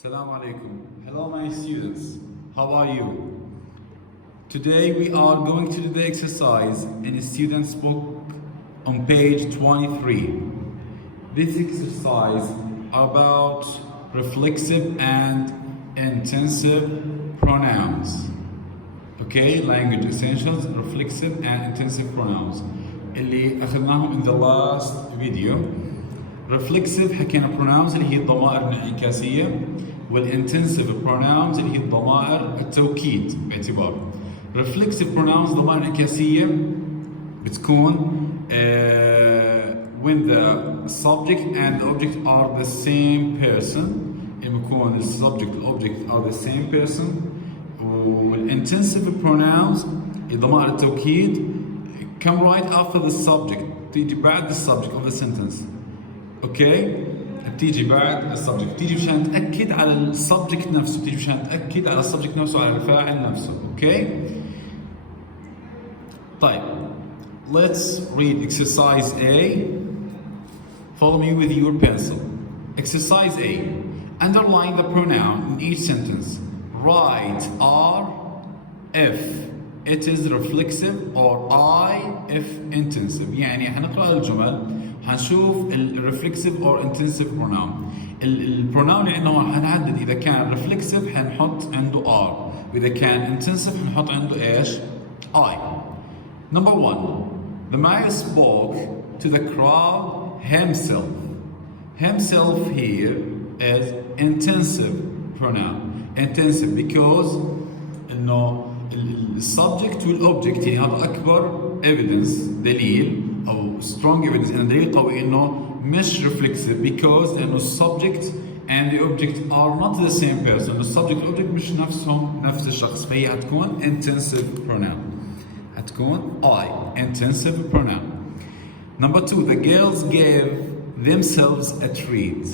Assalamu alaikum. Hello my students, how are you? Today we are going to do the exercise in student's book on page 23. This exercise about reflexive and intensive pronouns. Okay, language essentials, reflexive and intensive pronouns اللي أخذناهم in the last video. reflexive حكينا pronouns اللي هي الضمائر الانعكاسية، والintensive pronouns اللي هي الضمائر التوكيد باعتبار. reflexive pronouns ضمائر انعكاسية بتكون when the subject and the object are the same person. لما يكون the subject and object are the same person. والintensive pronouns ضمائر التوكيد come right after the subject، تيجي بعد the subject of the sentence. اوكي؟ بتيجي بعد السبجكت، بتيجي مشان تأكد على السبجكت نفسه، بتيجي مشان تأكد على السبجكت نفسه، على الفاعل نفسه. اوكي؟ طيب let's read exercise A. Follow me with your pencil. Exercise A. Underline the pronoun in each sentence. Write R if it is reflexive or I if intensive. يعني حنقرأ الجمل حنشوف reflexive or intensive pronoun. البروناون اللي عندنا هون حنحدد إذا كان reflexive حنحط عنده R، وإذا كان intensive حنحط عنده إيش؟ I. Number one, the man spoke to the crowd himself. Himself here is intensive pronoun. Intensive because إنه السبجكت والأوبجكت يعني هذا أكبر evidence دليل أو strong evidence إنه دليل قوي إنه مش reflexive because إنه subject and the object are not the same person. the subject والobject مش نفسهم نفس الشخص، فهي هتكون intensive pronoun. هتكون I intensive pronoun. Number two, the girls gave themselves a treat.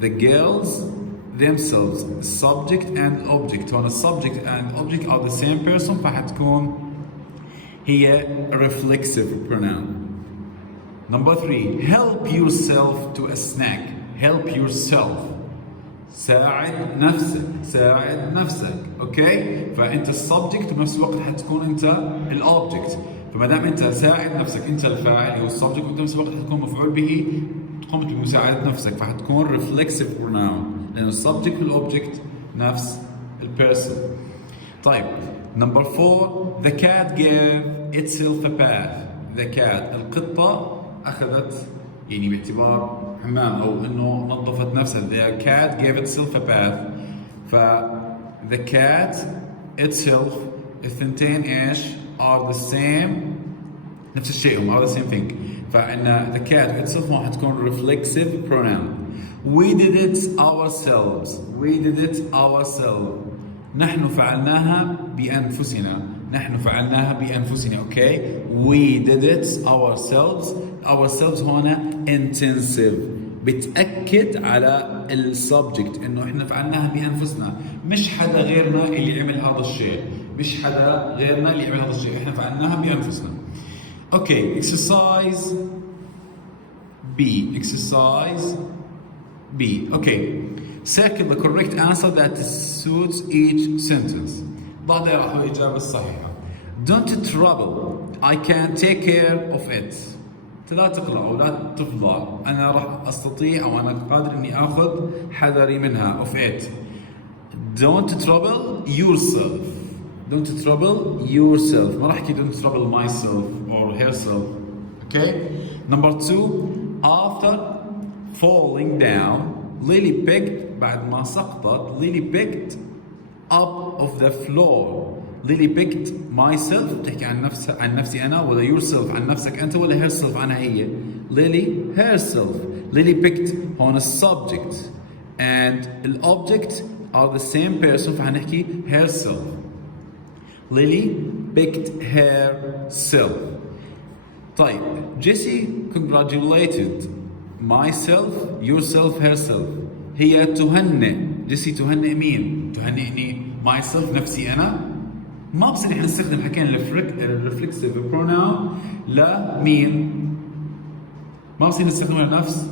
The girls themselves subject and object. هون subject and object are the same person فحتكون هي reflexive pronoun. Number three, help yourself to a snack. Help yourself. ساعد نفسك، ساعد نفسك. اوكي؟ فانت السبجكت وبنفس الوقت حتكون انت الاوبجكت. فما دام انت ساعد نفسك، انت الفاعل او السبجكت، وانت بنفس الوقت حتكون مفعول به، قمت بمساعدة نفسك، فحتكون reflexive pronoun لأنه السبجكت والأوبجكت نفس البيرسون. طيب number four, the cat gave itself a bath. the cat القطة أخذت يعني باعتبار حمام أو إنه نظفت نفسها. the cat gave itself a bath. ف the cat itself الثنتين إيش are the same، نفس الشيء هم are the same thing. فإن the cat itself ما حتكون reflexive pronoun. we did it ourselves. we did it ourselves. نحن فعلناها بأنفسنا. نحن فعلناها بأنفسنا. okay? we did it ourselves. ourselves هنا intensive بتأكد على السبجكت إنه إحنا فعلناها بأنفسنا، مش حدا غيرنا اللي عمل هذا الشيء، مش حدا غيرنا اللي عمل هذا الشيء، إحنا فعلناها بأنفسنا. Okay, exercise B. Exercise B. Okay. Circle the correct answer that suits each sentence. ضع دائرة حول الإجابة الصحيحة. Don't trouble. I can take care of it. لا تقلق أو لا تفضع. أنا راح أستطيع أو أنا قادر إني آخذ حذري منها. of it. Don't trouble yourself. Don't trouble yourself. ما راح أحكي don't trouble myself or herself. Okay? Number two, after falling down, Lily picked بعد ما سقطت Lily picked up of the floor. Lily picked myself بتحكي عن نفسها عن نفسي أنا، ولا yourself عن نفسك أنت، ولا herself عنها هي. Lily herself. Lily picked هون subject and the object are the same person فحنحكي herself. Lily picked herself. طيب Jessie congratulated myself, yourself, herself. هي تهنئ. Jessie تهنئ مين؟ تهنئني myself نفسي أنا. ما بصير إحنا نستخدم حكينا reflexive pronoun لمين؟ ما بصير نستخدمه لنفس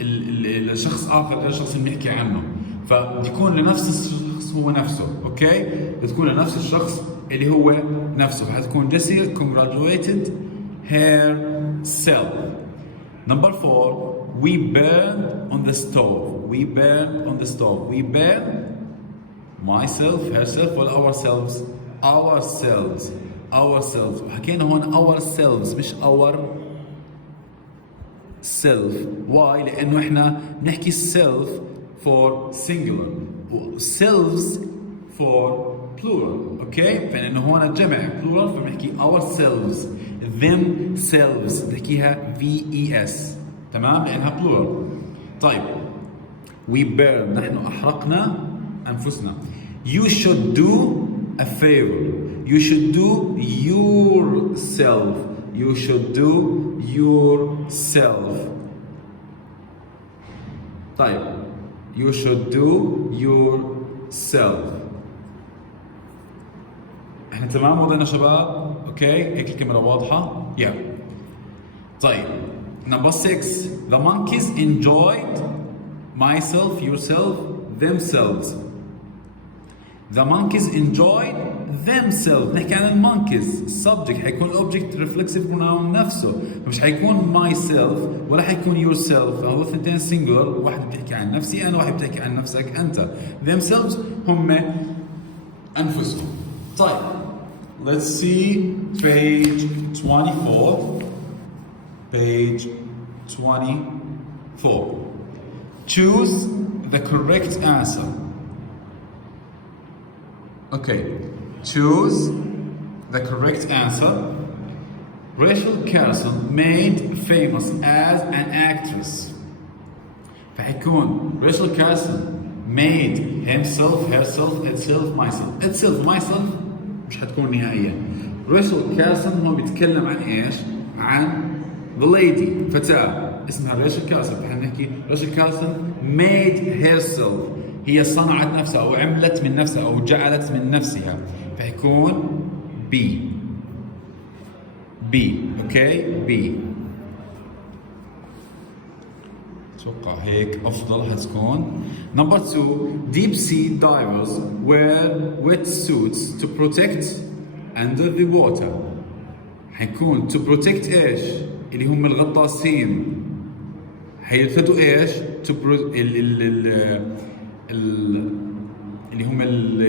الشخص آخر غير الشخص اللي بنحكي عنه. فبيكون لنفس الشخص هو نفسه. اوكي، بتكون لنفس الشخص اللي هو نفسه. حتكون جيسي congratulated herself. Number 4, we burn on the stove. We burn on the stove. We burn myself, herself ولا ourselves. Ourselves. Ourselves. وحكينا هون ourselves مش our self. Why؟ لأنه إحنا نحكي self for singular و selves for plural. أوكي؟ فإنه هون جمع plural فبنحكي ourselves. themselves بنحكيها VES. تمام؟ لأنها plural. طيب. We burn. نحن أحرقنا أنفسنا. You should do a favor. You should do yourself. You should do yourself. طيب. You should do yourself. احنا تمام وضعنا شباب؟ اوكي؟ هيك الكاميرا واضحة؟ Yeah. طيب. Number 6. The monkeys enjoyed myself, yourself, themselves. The monkeys enjoyed themselves. نحكي عن المونكيز. السبجكت حيكون object reflexive pronoun نفسه، مش حيكون myself ولا حيكون yourself. هو اثنتين singular، واحد بتحكي عن نفسي أنا، واحد بتحكي عن نفسك أنت. themselves هم أنفسهم. طيب. Let's see page 24. Page 24. Choose the correct answer. Okay, choose the correct answer. Rachel Carson made famous as an actress. فحيكون Rachel Carson made himself, herself, itself, myself. Itself, myself مش حتكون نهائيا. Rachel Carson هو بيتكلم عن ايش؟ عن the lady، فتاة اسمها ريشل كارسون. فحنحكي ريشل كارسون made herself. هي صنعت نفسها أو عملت من نفسها أو جعلت من نفسها. فيكون B. أوكي؟ B. أتوقع هيك أفضل حتكون. Number 2. Deep sea divers wear wetsuits to protect under the water. حيكون to protect إيش؟ اللي هم الغطاسين. حيرتدوا إيش؟ اللي هم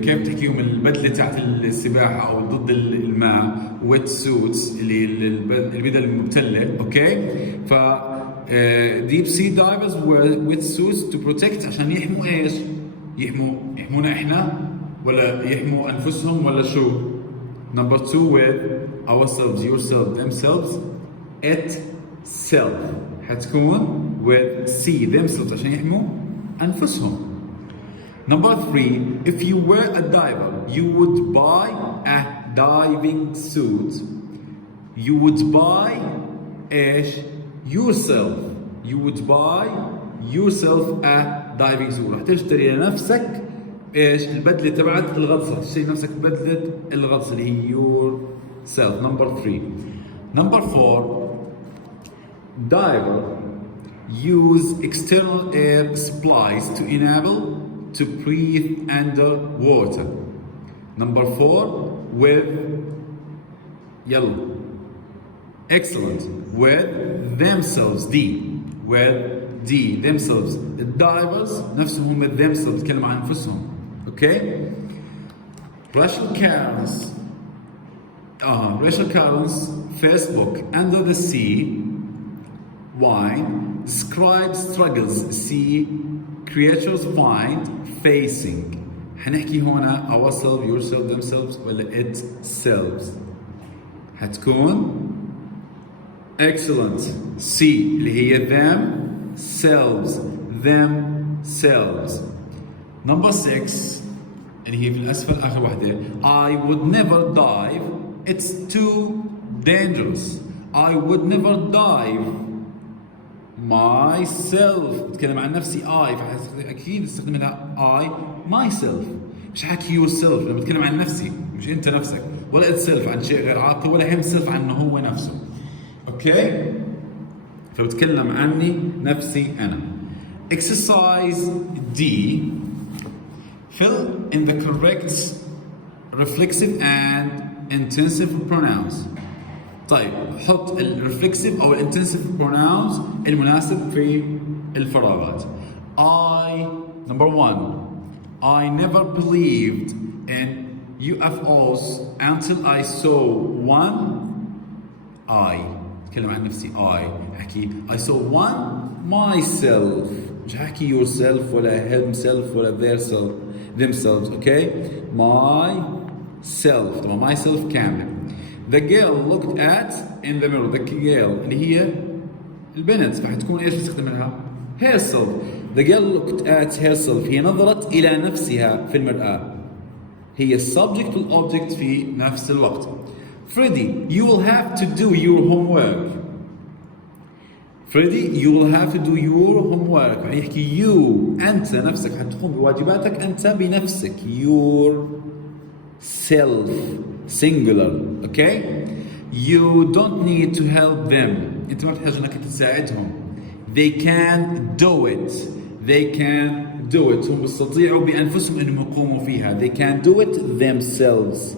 كيف تحكيهم البدله تاعت السباحه او ضد الماء. ويت سوتس اللي البدل المبتله. اوكي؟ ف ديب سي دايفرز ويت سوتس تو بروتكت عشان يحموا ايش؟ يحمونا احنا ولا يحموا انفسهم ولا شو؟ نمبر 2 with ourselves, yourself, themselves, itself. حتكون with C themselves عشان يحموا انفسهم. Number 3, if you were a diver, you would buy a diving suit. You would buy إيش؟ yourself. You would buy yourself a diving suit. راح تشتري لنفسك إيش؟ البدلة تبعت الغطس. راح تشتري لنفسك بدلة الغطس اللي هي yourself. Number 3. Number 4, diver use external air supplies to enable to breathe underwater. Number 4 with yellow. Excellent. With themselves. D. With D. Themselves. The divers نفسهم with themselves. بتكلم عن أنفسهم. Okay. Rachel Carron's first book Under the Sea Wine describes struggles sea creatures find facing. حنحكي هنا ourselves, yourself, themselves ولا itself. حتكون excellent. C اللي هي themselves. Number 6 اللي هي في الأسفل آخر واحدة. I would never dive. It's too dangerous. I would never dive myself. بتكلم عن نفسي I فأكيد استخدم لها I myself. مش حكي yourself لما بتكلم عن نفسي مش أنت نفسك ولا itself عن شيء غير عاقل ولا himself عن إنه هو نفسه. أوكي؟ فبتكلم عني نفسي أنا. Exercise D Fill in the correct reflexive and intensive pronouns. طيب حط الرeflexive أو intensive pronouns المناسب في الفراغات. Number one, I never believed in UFOs until I saw one. أتكلم عن نفسي. أحكي I saw one myself. مش حكي yourself ولا himself ولا themselves. Okay, myself. طبعا myself كامل. The girl looked at in the mirror. The girl اللي هي البنت فحتكون ايش بتستخدمها؟ herself. The girl looked at herself. هي نظرت إلى نفسها في المرآة. هي subject والobject في نفس الوقت. Freddie, you will have to do your homework. Freddie, you will have to do your homework. يعني يحكي you أنت نفسك حتقوم بواجباتك أنت بنفسك. yourself singular. Okay? You don't need to help them. أنت ما بتحتاج إنك تساعدهم. They can do it. They can do it. هم بيستطيعوا بأنفسهم إنهم يقوموا فيها. They can do it themselves.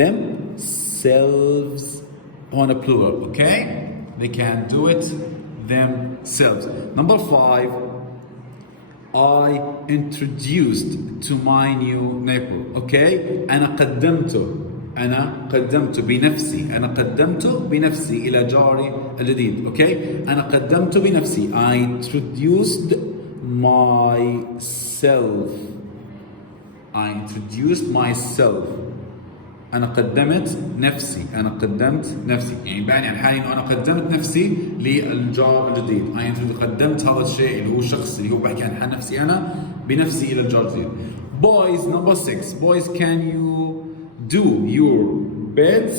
Themselves on a plural. Okay? They can do it themselves. Number 5. I introduced to my new neighbor. Okay? أنا قدمت بنفسي إلى جاري الجديد. Okay? أنا قدمت بنفسي. I introduced myself. أنا قدمت نفسي. يعني بعني عن حالي إنه أنا قدمت نفسي للجار الجديد. قدمت هذا الشيء اللي هو الشخص اللي هو بحكي عن حال نفسي أنا بنفسي إلى الجار الجديد. Boys, number 6. Boys, can you do your beds?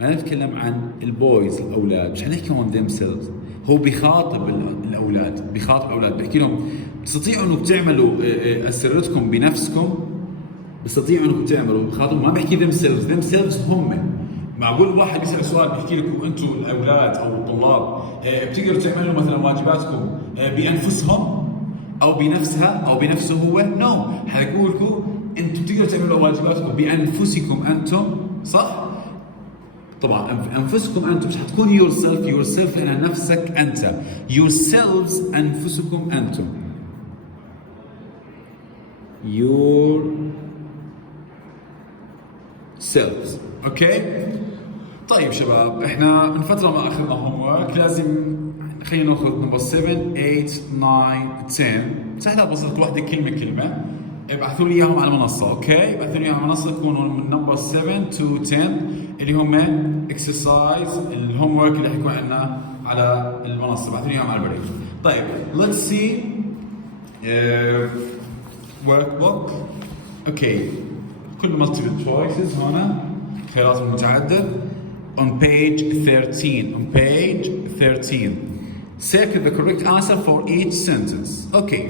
أنا أتكلم عن البويز الأولاد. مش حنحكي هون themselves. هو بيخاطب الأولاد. بحكي لهم تستطيعوا إنكم تعملوا أسرتكم بنفسكم. بيستطيعوا انكم تعملوا بخاطرهم. ما بحكي themselves هم. معقول واحد يسأل سؤال بيحكي لكم انتم الاولاد او الطلاب بتقدروا تعملوا مثلا واجباتكم بانفسهم او بنفسها او بنفسه هو؟ نو. حقول لكم انتم بتقدروا تعملوا واجباتكم بانفسكم انتم. صح؟ طبعا انفسكم انتم مش حتكون yourself لانها نفسك انت. yourselves انفسكم انتم. yourselves. اوكي؟ طيب شباب احنا من فترة ما اخذنا homework. لازم خلينا ناخذ نمبر 7 8 9 10. سهلة بسيطة كل واحدة كلمة. ابعثوا لي اياهم على المنصة. اوكي؟ ابعثوا لي اياهم على المنصة يكونوا من نمبر 7 to 10 اللي هم exercise الهوم ورك اللي حيكون عندنا على المنصة. ابعثوا لي اياهم على البريد. طيب let's see workbook. اوكي. كل multiple choices هنا خيارات متعددة. On page 13. Circle the correct answer for each sentence. Okay.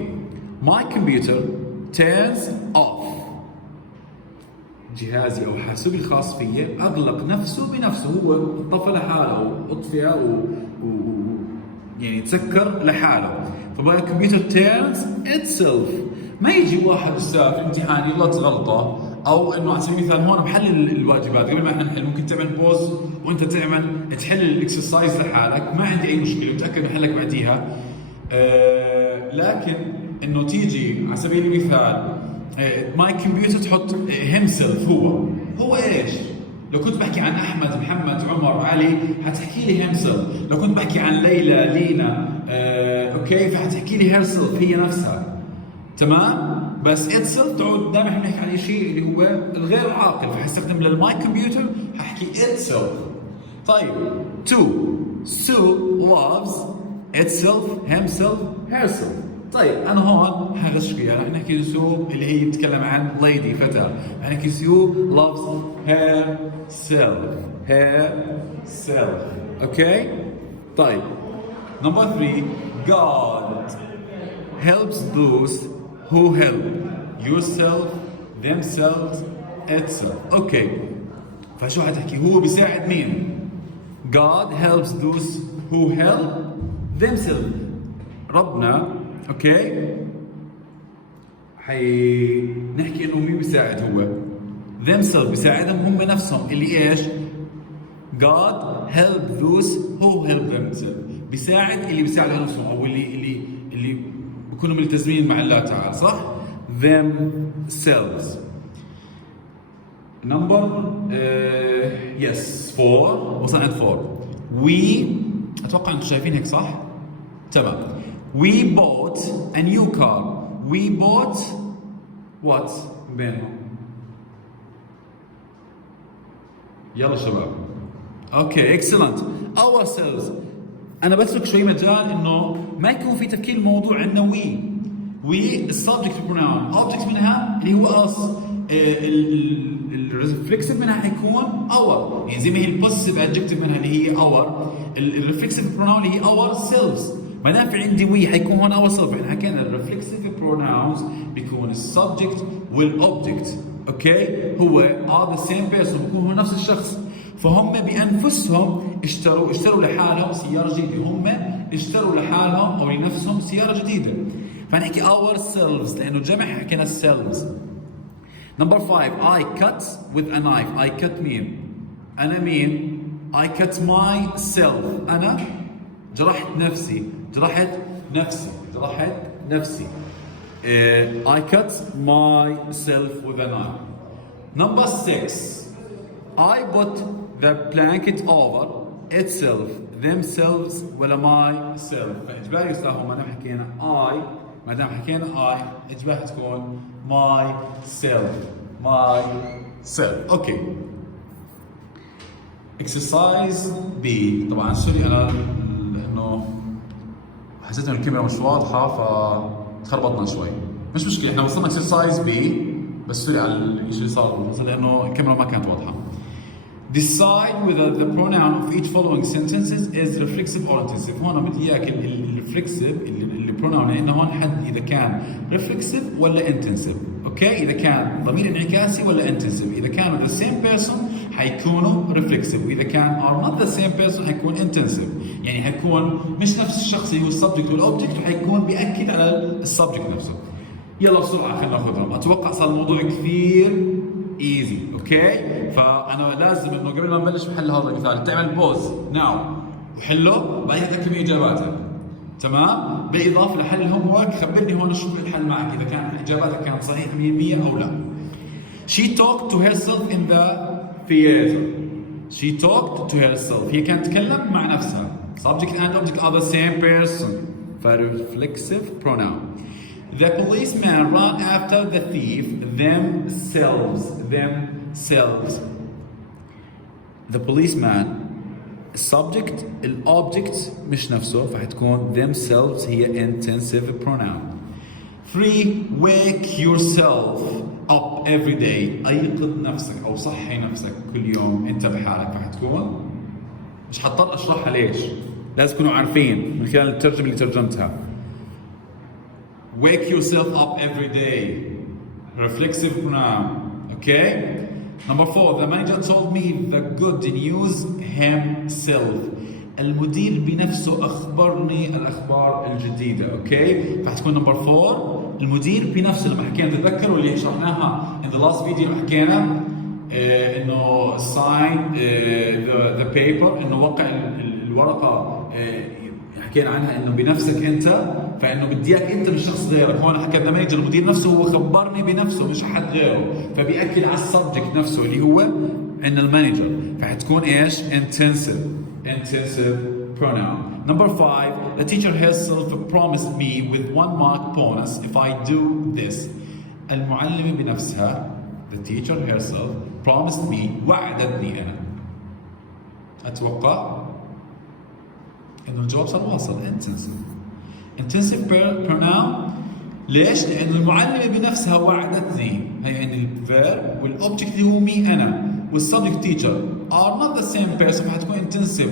My computer turns off. جهازي أو حاسوبي الخاص فيي أغلق نفسه بنفسه. هو طفى لحاله وأطفئ يعني تسكر لحاله. فبقى الكمبيوتر turns itself. ما يجي واحد أستاذ في الامتحان يغلط غلطة او انه على سبيل المثال هون بحلل الواجبات قبل ما احنا نحل ممكن تعمل بوز وانت تحل الاكسرسايز لحالك. ما عندي اي مشكله متاكد بحلك بعديها. لكن انه تيجي على سبيل المثال ماي كمبيوتر تحط himself. هو ايش؟ لو كنت بحكي عن احمد محمد عمر علي حتحكي لي himself. لو كنت بحكي عن ليلى لينا اوكي فحتحكي لي herself هي نفسها. تمام؟ بس itself تعود دائما احنا نحكي عن شيء اللي هو الغير عاقل فحستخدم للماي كمبيوتر ححكي itself. طيب 2 Sue loves itself himself herself. طيب انا هون حغش فيها رح نحكي سو اللي هي بتتكلم عن lady فتاة. رح نحكي سو loves herself. اوكي؟ طيب number 3 God helps those who help yourself themselves itself. اوكي فشو حتحكي؟ هو بيساعد مين؟ God helps those who help themselves. ربنا اوكي نحكي انه مين بيساعد هو themselves بيساعدهم هم نفسهم اللي ايش God help those who help themselves بيساعد اللي بيساعدوا نفسهم او اللي بيكونوا ملتزمين مع الله تعالى صح themselves number yes 4 وصلنا عند 4 we اتوقع انتم شايفين هيك صح تمام we bought a new car we bought what بينهم يلا شباب اوكي اكسلنت ourselves انا بترك شوي مجال انه ما يكون في تفكير الموضوع عندنا وي السبجكت pronoun object منها اللي هو us الريفلكسيف منها حيكون اور يعني زي ما هي البوزيتيف ادجكتيف منها اللي هي اور الريفلكسيف بروناون اللي هي اور سيلفز ما دام في عندي وي حيكون هون اور سيلف احنا حكينا الريفلكسيف بروناونز بيكون السبجكت والاوبجكت اوكي هو ذا سيم بيرسون بيكون هو نفس الشخص فهم بانفسهم اشتروا لحالهم سياره جديده هم اشتروا لحالهم او لنفسهم سياره جديده فنحكي اور سيلفز لانه جمع حكينا السيلفز Number 5 I cut with a knife I cut مين أنا مين I cut myself أنا جرحت نفسي I cut myself with a knife Number 6 I put the blanket over itself themselves ولا myself فإجباري يستاهل ما حكينا I ما دام حكينا I إجباري تكون myself اوكي exercise B طبعا سوري انا انه حسيت انه الكاميرا مش واضحه فتخربطنا شوي مش مشكله احنا وصلنا exercise B بس سوري على الشيء اللي صار لانه الكاميرا ما كانت واضحه Decide whether the pronoun of each following sentences is reflexive or intensive. هون بدي اياك الريفلكسيف البروناون لانه هون حد اذا كان ريفلكسيف ولا انتنسيف، اوكي؟ اذا كان ضمير انعكاسي ولا انتنسيف، اذا كانوا the same person حيكونوا ريفلكسيف، واذا كان are not the same person حيكون انتنسيف، يعني حيكون مش نفس الشخص اللي هو السبجكت والاوبجكت وحيكون بياكد على السبجكت نفسه. يلا بسرعه خلينا ناخذهم، اتوقع صار الموضوع كثير ايزي، اوكي؟ فانا لازم انه قبل ما نبلش بحل هذا المثال تعمل بوز ناو وحله بعدين تكتب اجاباتك، تمام؟ بالاضافه لحل الهوم ورك خبرني هون شو الحل معك اذا كان اجاباتك كانت صحيحه 100% او لا. She talked to herself in the theater. She talked to herself. هي كانت تتكلم مع نفسها. Subject and object are the same person. Reflexive pronoun. The policeman ran after the thief themselves. The policeman subject الobject مش نفسه فحتكون themselves هي intensive pronoun. 3. Wake yourself up every day. أيقظ نفسك أو صحي نفسك كل يوم أنت بحالك، فحتكون مش حضطر أشرحها ليش، لازم تكونوا عارفين من خلال الترجمة اللي ترجمتها. Wake yourself up every day. Reflexive pronoun. Okay? Number 4. The manager told me the good news himself. المدير بنفسه أخبرني الأخبار الجديدة. Okay? فحتكون number 4. المدير بنفسه لما حكينا تذكروا اللي شرحناها in the last video لما حكينا إنه sign the paper إنه وقع الورقة حكينا عنها انه بنفسك انت، فانه بدي اياك انت مش شخص غيرك. هون حكينا مانجر المدير نفسه هو خبرني بنفسه مش احد غيره، فبياكد على السبجكت نفسه اللي هو عندنا المانجر، فحتكون ايش؟ intensive pronoun. Number 5. The teacher herself promised me with 1 mark bonus if I do this. المعلمة بنفسها the teacher herself promised me وعدتني انا. اتوقع انه الجواب صار واصل intensive pronoun. ليش؟ لانه المعلمه بنفسها وعدتني، هي يعني الفيرب والاوبجكت اللي هو مي انا والسبجكت تيتشر are not the same person فحتكون intensive،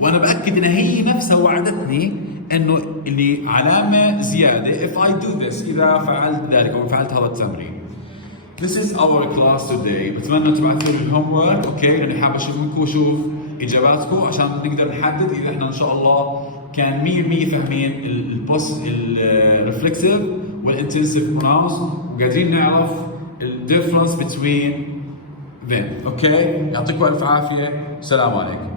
وانا باكد انها هي نفسها وعدتني انه اللي علامه زياده if I do this اذا فعلت ذلك او فعلت هذا التمرين. This is our class today. بتمنى تبعثوا لي الهوم ورك، اوكي؟ لاني حابب اشوف منكم واشوف اجاباتكم عشان نقدر نحدد اذا احنا ان شاء الله كان 100% فاهمين البوست الريفلكسيف والintensive pronouns وقاعدين نعرف ال difference between them. اوكي؟ يعطيكم الف عافيه، السلام عليكم.